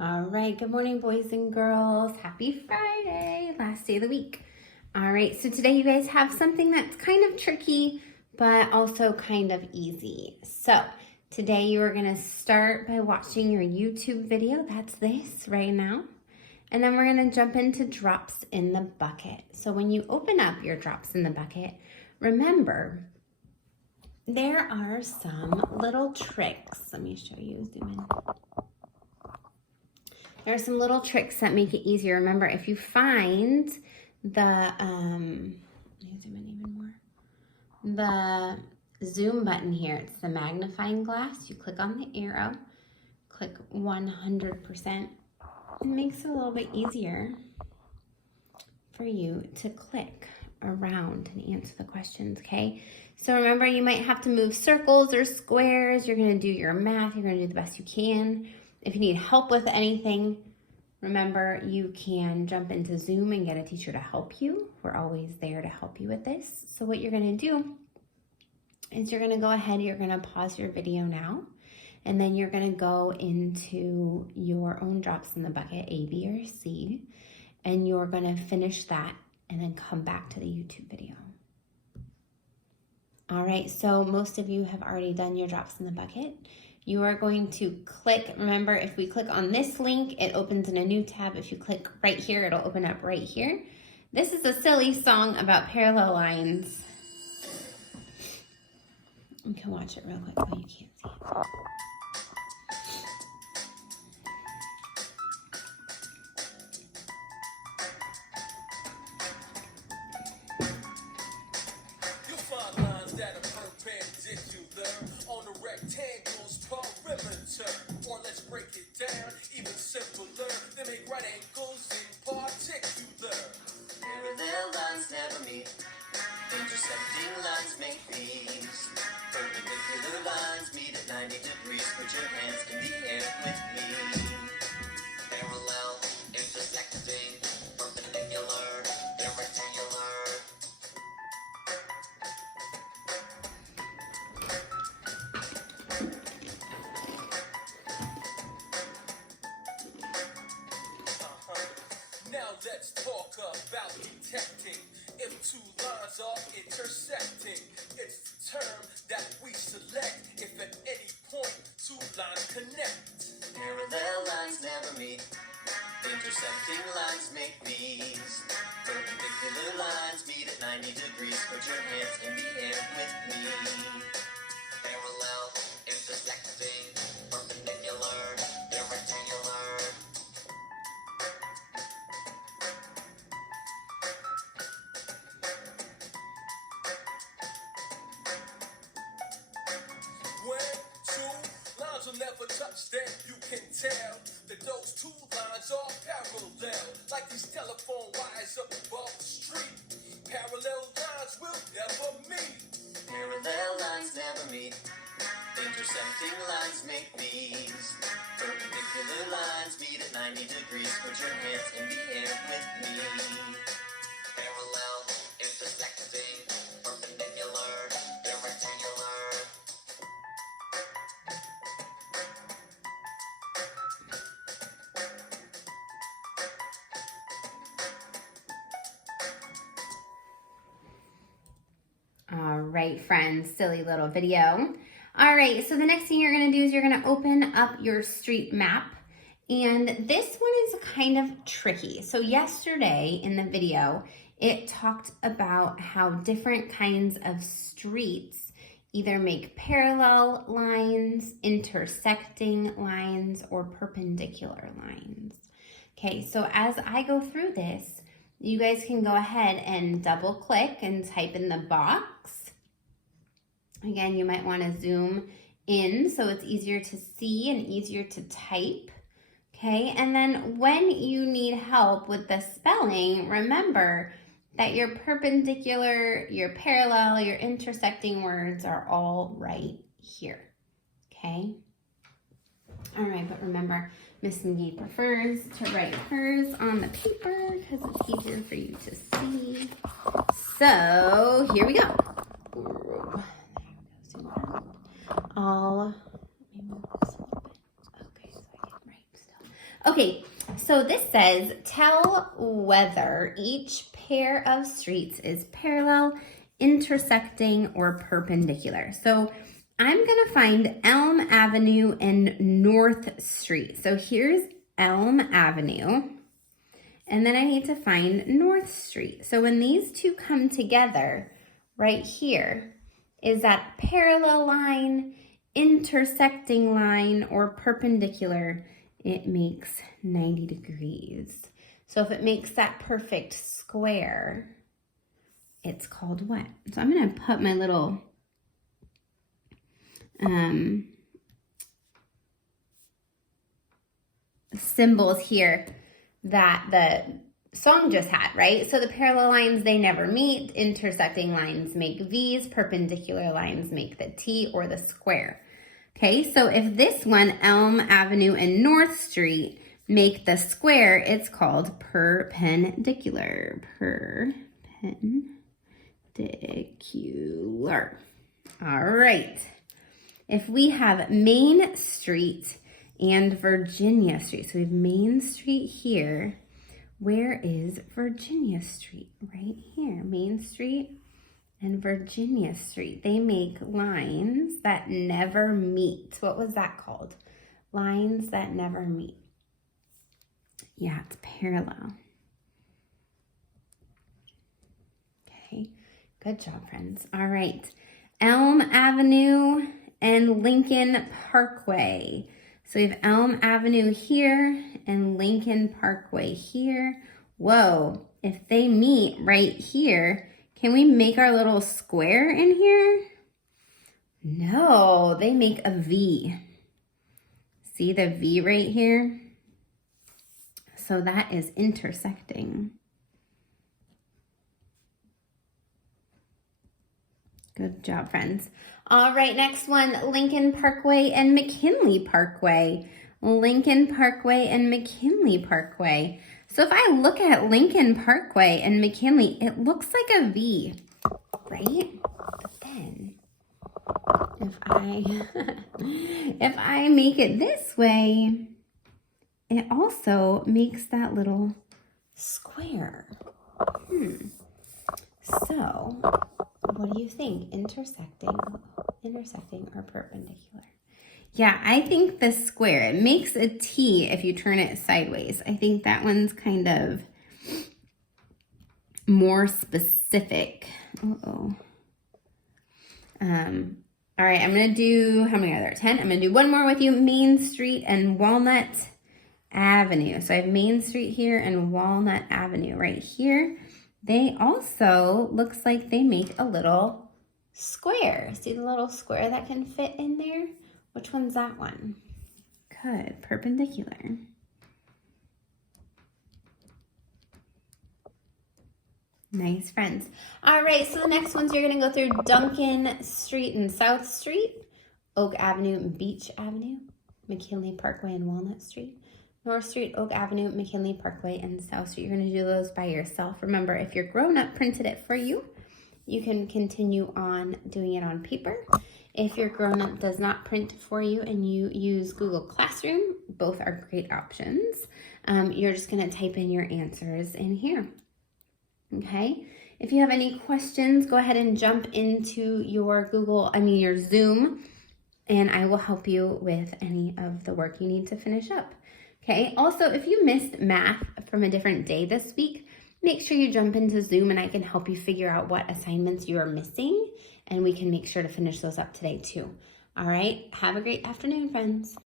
All right, good morning, boys and girls. Happy Friday, last day of the week. All right, so today you guys have something that's kind of tricky, but also kind of easy. So today you are gonna start by watching your YouTube video. That's this right now. And then we're gonna jump into drops in the bucket. So when you open up your drops in the bucket, remember, there are some little tricks. Let me show you, zoom in. There are some little tricks that make it easier. Remember, if you find the, let me zoom in even more. The zoom button here, it's the magnifying glass. You click on the arrow, click 100%. It makes it a little bit easier for you to click around and answer the questions, okay? So remember, you might have to move circles or squares. You're gonna do your math. You're gonna do the best you can. If you need help with anything, remember you can jump into Zoom and get a teacher to help you. We're always there to help you with this. So what you're gonna do is you're gonna go ahead, you're gonna pause your video now, and then you're gonna go into your own drops in the bucket, A, B, or C, and you're gonna finish that and then come back to the YouTube video. All right, so most of you have already done your drops in the bucket. You are going to click, remember, if we click on this link, it opens in a new tab. If you click right here, it'll open up right here. This is a silly song about parallel lines. You can watch it real quick. Oh, you can't see it. You'll find lines that are perpendicular on the rectangle's perimeter. Or let's break it down even simpler. They make right angles in particular. Parallel lines never meet. Intersecting lines make these. Perpendicular lines meet at 90 degrees. Put your hands in the air with me. Parallel, intersecting, perpendicular, they're rectangular. Now let's talk about detecting if two lines are intersecting. It's the term that we select if at any point two lines connect. Parallel lines never meet. Intersecting lines make these. Perpendicular lines meet at 90 degrees. Put your hands in the air with me. Parallel, intersecting, perpendicular, they're rectangular. When two lines will never touch, then you can tell that those two lines are parallel. Like these telephone wires up above the street. Parallel lines will never meet. Parallel lines never meet. Intersecting lines make these. Perpendicular lines meet at 90 degrees. Put your hands in the air with me. Parallel, intersecting, perpendicular, they're rectangular. All right, friends, silly little video. All right, so the next thing you're gonna do is you're gonna open up your street map. And this one is kind of tricky. So yesterday in the video, it talked about how different kinds of streets either make parallel lines, intersecting lines, or perpendicular lines. Okay, so as I go through this, you guys can go ahead and double click and type in the box. Again, you might want to zoom in so it's easier to see and easier to type. Okay, and then when you need help with the spelling, remember that your perpendicular, your parallel, your intersecting words are all right here. Okay? All right, but remember, Miss McGee prefers to write hers on the paper because it's easier for you to see. So here we go. I'll let me move this a little bit. Okay, so I can write still. Okay, so this says, tell whether each pair of streets is parallel, intersecting, or perpendicular. So I'm gonna find Elm Avenue and North Street. So here's Elm Avenue, and then I need to find North Street. So when these two come together, right here, is that parallel line, intersecting line, or perpendicular? It makes 90 degrees. So if it makes that perfect square, it's called what? So I'm gonna put my little symbols here that the song just had, right? So the parallel lines, they never meet. Intersecting lines make V's. Perpendicular lines make the T or the square. Okay, so if this one, Elm Avenue and North Street, make the square, it's called perpendicular. Perpendicular. All right. If we have Main Street and Virginia Street, so we have Main Street here. Where is Virginia Street? Right here. Main Street and Virginia Street. They make lines that never meet. What was that called? Lines that never meet. Yeah, it's parallel. Okay, good job, friends. All right. Elm Avenue and Lincoln Parkway. So we have Elm Avenue here and Lincoln Parkway here. Whoa, if they meet right here, can we make our little square in here? No, they make a V. See the V right here? So that is intersecting. Good job, friends. All right, next one, Lincoln Parkway and McKinley Parkway. Lincoln Parkway and McKinley Parkway. So if I look at Lincoln Parkway and McKinley, it looks like a V, right? But then if I make it this way, it also makes that little square. So what do you think? Intersecting or perpendicular? Yeah, I think the square, it makes a T if you turn it sideways. I think that one's kind of more specific. Uh-oh. All right, I'm going to do, how many are there? 10? I'm going to do one more with you. Main Street and Walnut Avenue. So I have Main Street here and Walnut Avenue right here. They also, looks like they make a little square. See the little square that can fit in there? Which one's that one? Good, perpendicular. Nice, friends. All right, so the next ones you're gonna go through Duncan Street and South Street, Oak Avenue and Beach Avenue, McKinley Parkway and Walnut Street, North Street, Oak Avenue, McKinley Parkway, and South Street. You're gonna do those by yourself. Remember, if your grown-up printed it for you, you can continue on doing it on paper. If your grown-up does not print for you and you use Google Classroom, both are great options. You're just gonna type in your answers in here. Okay, if you have any questions, go ahead and jump into your your Zoom, and I will help you with any of the work you need to finish up. Okay, also, if you missed math from a different day this week, make sure you jump into Zoom and I can help you figure out what assignments you are missing, and we can make sure to finish those up today too. All right, have a great afternoon, friends.